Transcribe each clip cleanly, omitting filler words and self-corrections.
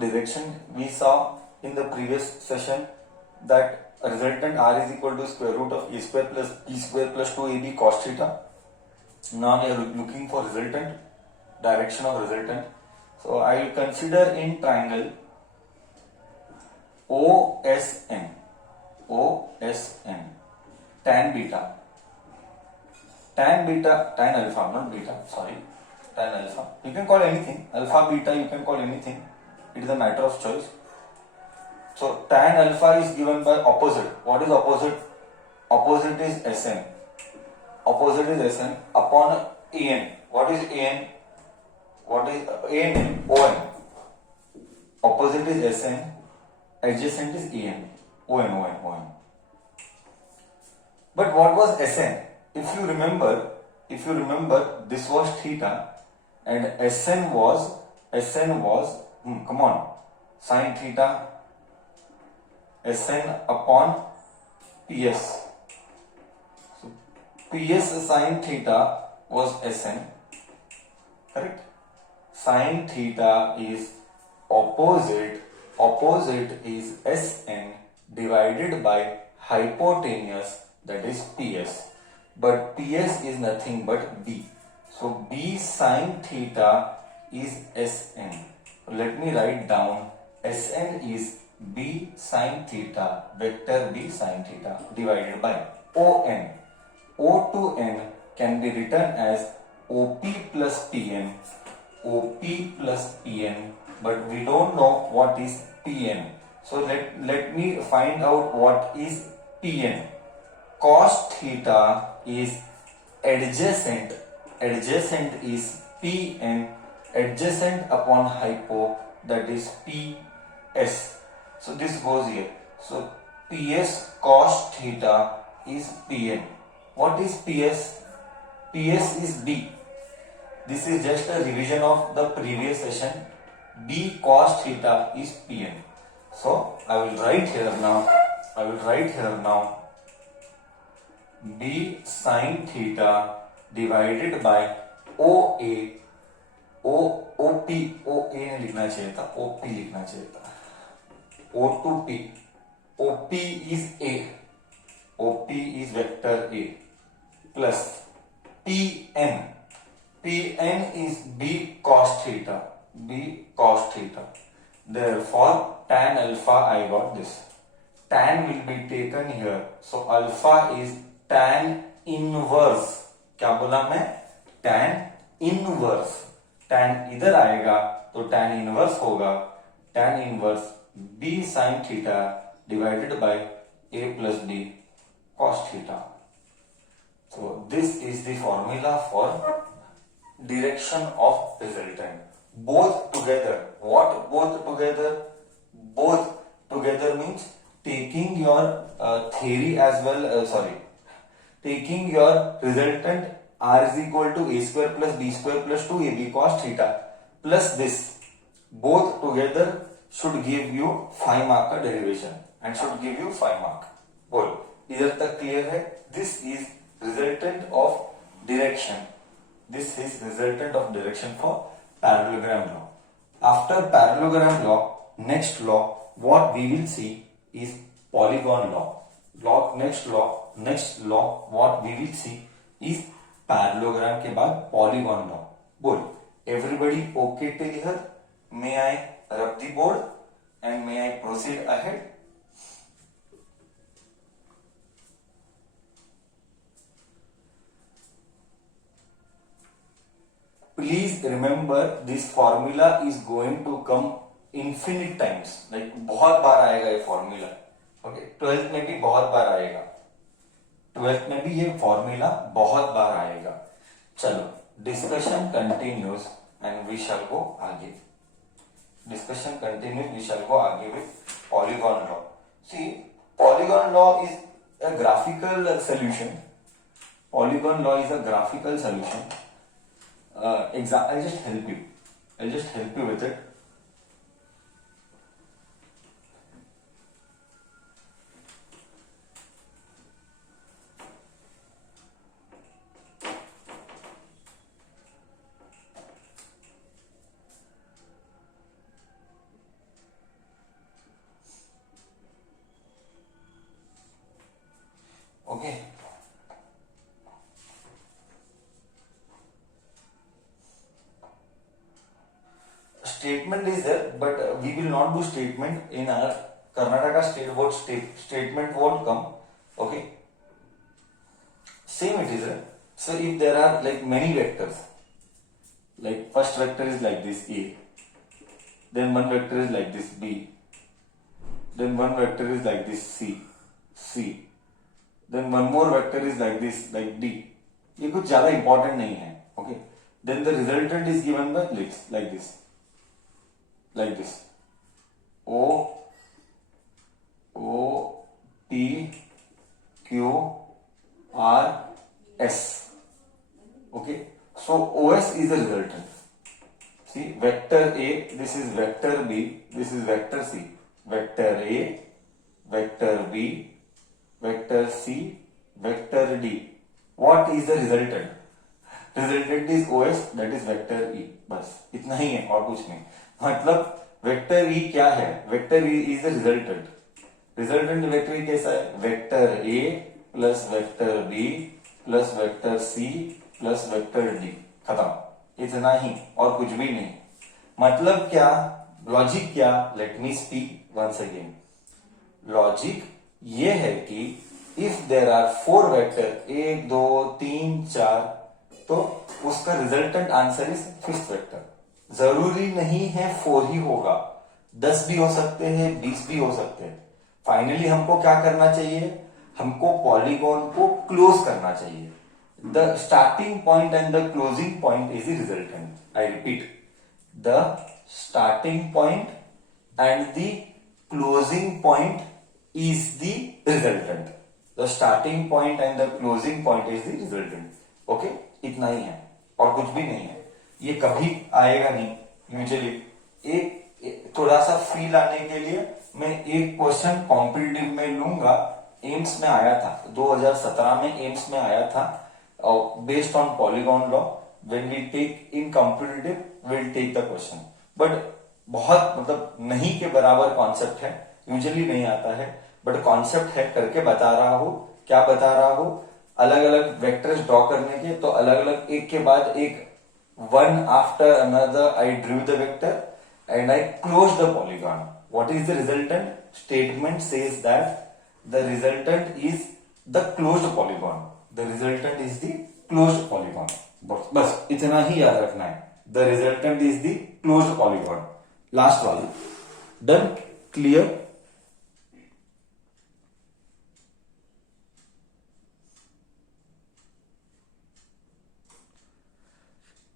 to direction, we saw in the previous session that resultant r is equal to square root of a square plus b square plus 2ab cos theta. Now we are looking for resultant, direction of resultant. So I will consider in triangle OSN, tan beta, tan alpha, not beta, sorry, tan alpha. You can call anything, alpha, beta, you can call anything. It is a matter of choice. So tan alpha is given by opposite. What is opposite? Opposite is Sn. Opposite is Sn upon An. What is An? What is An? On. Opposite is Sn. Adjacent is An. On. But what was Sn? If you remember, this was theta, and Sn was come on, sin theta, Sn upon Ps. So Ps sin theta was Sn, correct? Sin theta is opposite is Sn divided by hypotenuse, that is Ps. But Ps is nothing but B. So B sin theta is Sn. Let me write down Sn is B sin theta, vector B sin theta divided by On. O to N can be written as OP plus PN, but we don't know what is PN. So let me find out what is PN. Cos theta is adjacent is PN, adjacent upon hypo, that is PS. So this goes here. So PS cos theta is PN. What is PS? PS is B. This is just a revision of the previous session. B cos theta is PN. So I will write here now B sin theta divided by OA, OP, OA लिखना चाहिए था, OP लिखना चाहिए था, O to P. OP is A, OP is vector A, plus PN, PN is B cos theta, Therefore tan alpha, I got this. Tan will be taken here, so alpha is tan inverse. क्या बोला मैं? Tan inverse. Tan इधर आएगा तो tan inverse होगा, tan inverse B sin theta divided by A plus B cos theta. So this is the formula for direction of resultant. Both together. What both together? Both together means taking your theory as well, taking your resultant r is equal to a square plus b square plus 2ab cos theta plus this, both together should give you 5 mark का derivation and should give you 5 mark. बोल इधर तक clear है? This is resultant of direction. This is resultant of direction for parallelogram law. After parallelogram law, next law what we will see is polygon law. Next law what we will see is parallelogram के बाद polygon law. बोल everybody okay till here? May I rub the board and may I proceed ahead? Please remember this formula is going to come infinite times. Like बहुत बार आएगा ये formula. Okay, 12th में भी बहुत बार आएगा. 12th में भी ये formula बहुत बार आएगा. चलो, discussion continues and we shall go आगे. Discussion continues, we shall go आगे with polygon law. See, polygon law is a graphical solution. Polygon law is a graphical solution. I'll just help you with it. Okay. Statement is there, but we will not do statement in our Karnataka state board. Statement won't come. Okay, same it is. So if there are like many vectors, like first vector is like this A, then one vector is like this B, then one vector is like this C, then one more vector is like this, like D. ये कुछ ज्यादा important नहीं है. Okay, then the resultant is given by like this O P Q R S. Okay, so OS is the resultant. See, vector A, this is vector B, this is vector C, vector A, vector B, vector C, vector D. What is the resultant? Resultant is OS, that is vector E. बस इतना ही है और कुछ नहीं. मतलब vector E क्या है? Vector E is the resultant. Resultant vector E कैसा है? Vector A plus vector B plus vector C plus vector D. खत्म, इतना ही और कुछ भी नहीं. मतलब क्या? लॉजिक क्या? Let me speak once again. Logic ये है कि इफ देर आर 4 वेक्टर 1 2 3 4, तो उसका resultant answer is 5th vector. जरूरी नहीं है 4 ही होगा, 10 भी हो सकते हैं, 20 भी हो सकते हैं. फाइनली हमको क्या करना चाहिए? हमको पॉलीगॉन को क्लोज करना चाहिए. The starting point and the closing point is the resultant. I repeat, the starting point and the closing point is the resultant. The starting point and the closing point is the resultant. Okay, इतना ही है और कुछ भी नहीं है. ये कभी आएगा नहीं यूजुअली. एक थोड़ा सा फील आने के लिए मैं एक क्वेश्चन कॉम्पिटिटिव में लूंगा. एम्स में आया था 2017 में, एम्स में आया था based on polygon law. When we take in competitive will take the question. But बहुत मतलब नहीं के बराबर कॉन्सेप्ट है, यूजुअली नहीं आता है, बट कॉन्सेप्ट है. करके बता रहा हूं. क्या बता रहा हूं? अलग अलग वेक्टर्स ड्रॉ करने के, तो अलग अलग एक के बाद एक, one after another I drew the vector and I closed the polygon. What is the resultant? Statement says that the resultant is the closed polygon. The resultant is the closed polygon. बस इतना ही याद रखना है. The resultant is the closed polygon. Last one. Done? Clear?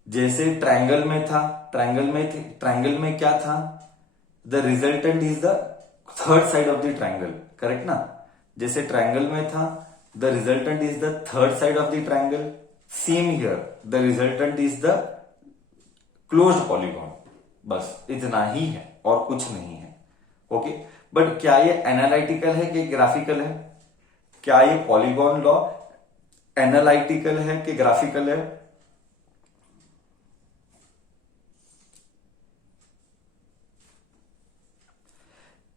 जैसे triangle में था, triangle में क्या था? The resultant is the third side of the triangle. Correct ना? जैसे ट्रायंगल में था, the resultant is the third side of the triangle. Same here, the resultant is the closed polygon. बस इतना ही है और कुछ नहीं है. ओके, बट क्या ये एनालिटिकल है कि ग्राफिकल है? क्या ये पॉलीगॉन लॉ एनालिटिकल है कि ग्राफिकल है?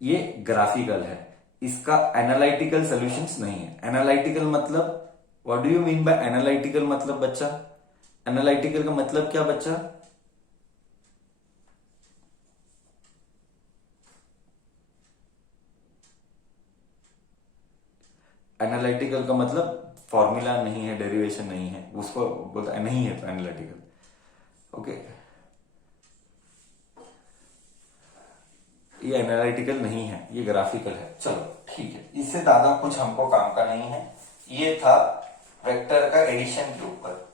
ये ग्राफिकल है, इसका एनालिटिकल सॉल्यूशंस नहीं है. एनालिटिकल मतलब, what do you mean by analytical मतलब बच्चा? एनालिटिकल का मतलब क्या बच्चा? एनालिटिकल का मतलब फॉर्मूला नहीं है, डेरिवेशन नहीं है, उसको बोलता नहीं है तो एनालिटिकल. ओके, ये एनालिटिकल नहीं है, ये ग्राफिकल है. चलो ठीक है, इससे ज्यादा कुछ हमको काम का नहीं है. ये था वेक्टर का एडिशन के ऊपर.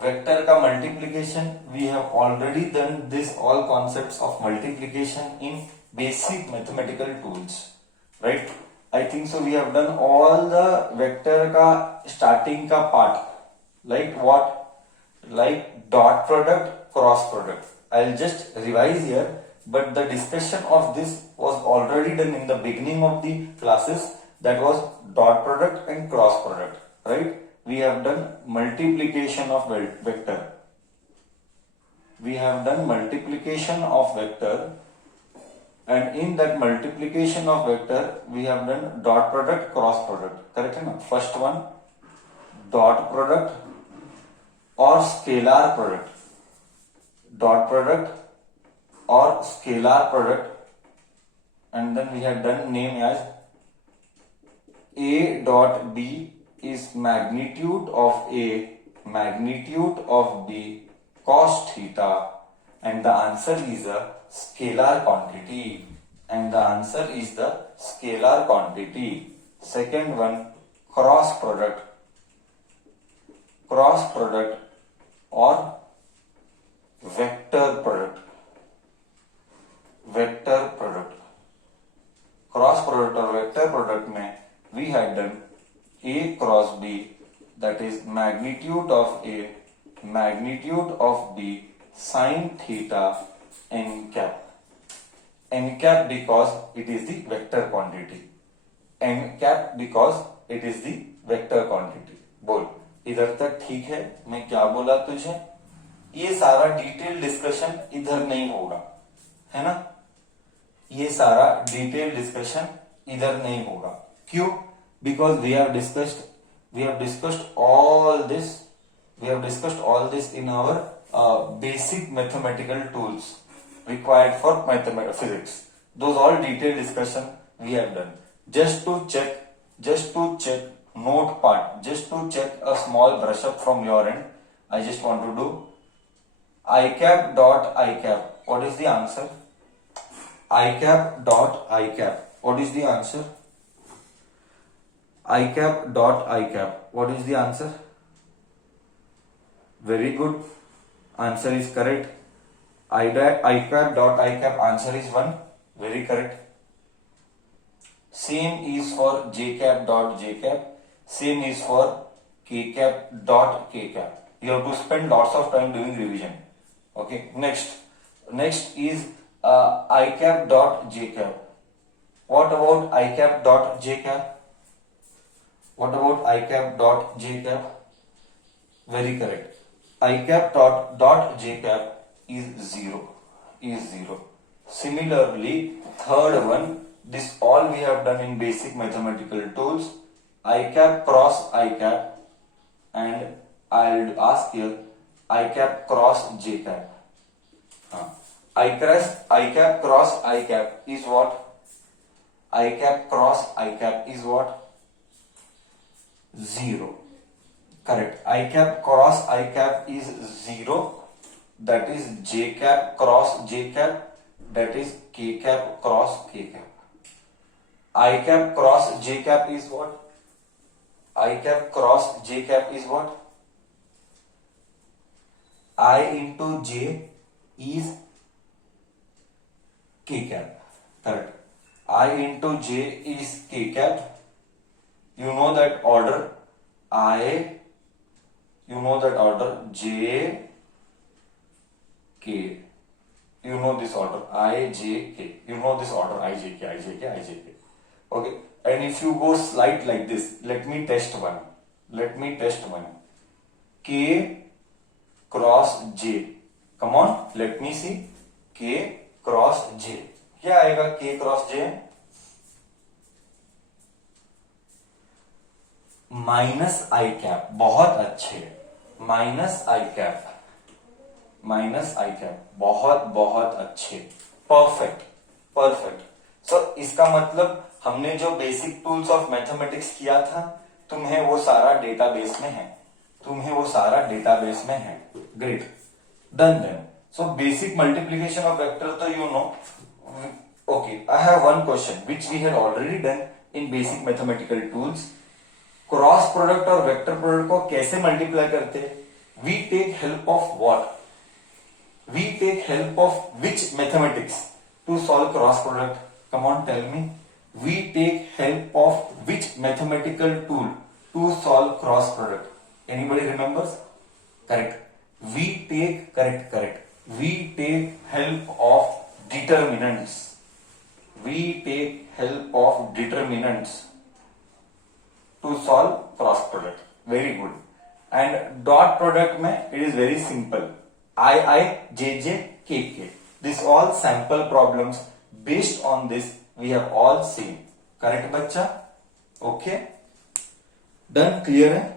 वेक्टर का multiplication, we have already done this all concepts of multiplication in basic mathematical tools, right? I think so we have done all the vector का स्टार्टिंग का part, like what? Like dot product, cross product. I will just revise here. But the discussion of this was already done in the beginning of the classes. That was dot product and cross product, right? We have done multiplication of vector. We have done multiplication of vector, and in that multiplication of vector, we have done dot product, cross product. Correct? Na? First one dot product or scalar product, dot product or scalar product, and then we have done name as A dot B is magnitude of A, magnitude of B cos theta, and the answer is a scalar quantity, and the answer is the scalar quantity. Second one, cross product or vector product, vector product, cross product or vector product में we had done A cross B, that is magnitude of A, magnitude of B sin theta n cap. N cap because it is the vector quantity, n cap because it is the vector quantity. बोल इधर तक ठीक है? मैं क्या बोला तुझे? ये सारा डिटेल डिस्कशन इधर नहीं होगा, है ना? ये सारा डिटेल डिस्कशन इधर नहीं होगा. क्यों? Because we have discussed all this in our basic mathematical tools required for physics. Those all detailed discussion we have done. Just to check note part, just to check a small brush up from your end, I just want to do I cap dot I cap. What is the answer? I cap dot I cap. What is the answer? I cap dot I cap. What is the answer? Very good. Answer is correct. I cap dot I cap. Answer is 1. Very correct. Same is for J cap dot J cap. Same is for K cap dot K cap. You have to spend lots of time doing revision. Okay. Next is I cap dot J cap. What about I cap dot J cap? What about I cap dot J cap? Very correct. I cap dot J cap is 0. Similarly, third one, this all we have done in basic mathematical tools. I cap cross I cap, and I'll ask here I cap cross J cap. I cap cross I cap is what? I cap cross I cap is what? 0. Correct. I cap cross I cap is 0. That is J cap cross J cap. That is K cap cross K cap. I cap cross J cap is what? I cap cross J cap is what? I into J is K cap. Correct. I into J is K cap. You know that order I, you know that order J, K. You know this order I, J, K. You know this order I, J, K, I, J, K, I, J, K. Okay. And if you go slide like this, let me test one. K cross J. Come on, let me see. K cross J. क्या आएगा K cross J? Minus आई cap. बहुत अच्छे. Minus आई cap. बहुत अच्छे. Perfect. सो इसका मतलब हमने जो बेसिक टूल्स ऑफ मैथमेटिक्स किया था, तुम्हें वो सारा डेटाबेस में है. Great. Done then. So basic multiplication of vector तो you know. Okay, I have one question which we had already done in basic mathematical tools. Cross product और vector product को कैसे मल्टीप्लाई करते हैं? We take help of what? We take help of which mathematics to solve cross product? Come on tell me. We take help of which mathematical tool to solve cross product? Anybody remembers? Correct. We take help of determinants. To solve cross product. Very good. And dot product में it is very simple. I, J, K. This all sample problems. Based on this we have all seen. Correct बच्चा? Okay. Done. Clear है?